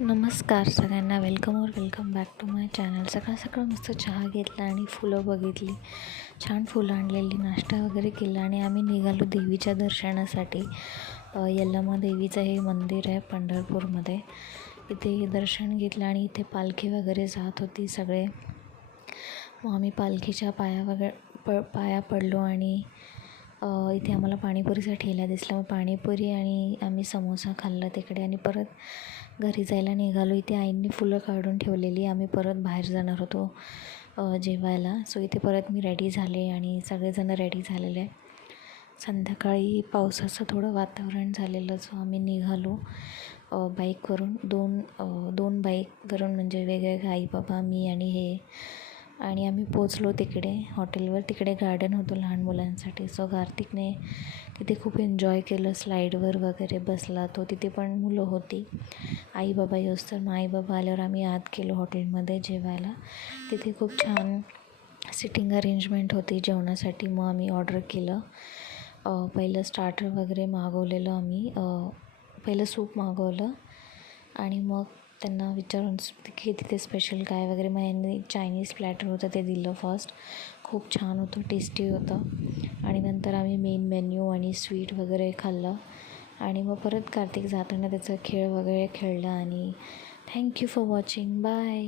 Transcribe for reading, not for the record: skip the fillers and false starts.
नमस्कार सगळ्यांना, welcome back to my channel. सकाळ मस्त चहा घेतला आणि फुलं बघितली, छान फुलं आणलेली, नाश्ता वगैरे केला आणि आम्ही निघालो देवीच्या दर्शनासाठी. यल्लमा देवीचं हे मंदिर आहे पंढरपूरमध्ये. इथे दर्शन घेतलं आणि इथे पालखी वगैरे जात होती सगळे. मग आम्ही पालखीच्या पाया पडलो आणि इथे आम्हाला पाणीपुरीचा ठेला दिसला. मग पाणीपुरी आणि आम्ही समोसा खाल्ला तिकडे आणि परत घरी जायला निघालो. इथे आईंनी फुलं काढून ठेवलेली. आम्ही परत बाहेर जाणार होतो जेवायला. सो इथे परत मी रेडी झाले आणि सगळेजण रेडी झालेले आहे. संध्याकाळी पावसाचं थोडं वातावरण झालेलं, सो आम्ही निघालो बाईकवरून. दोन बाईकवरून, म्हणजे वेगवेगळे आई बाबा, मी आणि हे. आणि आम्ही पोचलो तिकडे हॉटेलवर. तिकडे गार्डन होतं लहान मुलांसाठी. सो कार्तिकने तिथे खूप एन्जॉय केलं, स्लाईडवर वगैरे बसला तो. तिथे पण मुलं होती, आई बाबा येऊस तर. मग आई बाबा आल्यावर आम्ही आत गेलो हॉटेलमध्ये जेवायला. तिथे खूप छान सिटिंग अरेंजमेंट होती जेवणासाठी. मग आम्ही ऑर्डर केलं. पहिलं स्टार्टर वगैरे मागवलेलं आम्ही. पहिलं सूप मागवलं आणि मग त्यांना विचारून की तिथे स्पेशल काय वगैरे. मग यांनी चायनीज प्लॅटर होतं ते दिलं फर्स्ट. खूप छान होतं, टेस्टी होतं. आणि नंतर आम्ही मेन मेन्यू आणि स्वीट वगैरे खाल्लं. आणि मग परत कार्तिक जाताना त्याचा खेळ वगैरे खेळला. आणि थँक्यू फॉर वॉचिंग. बाय.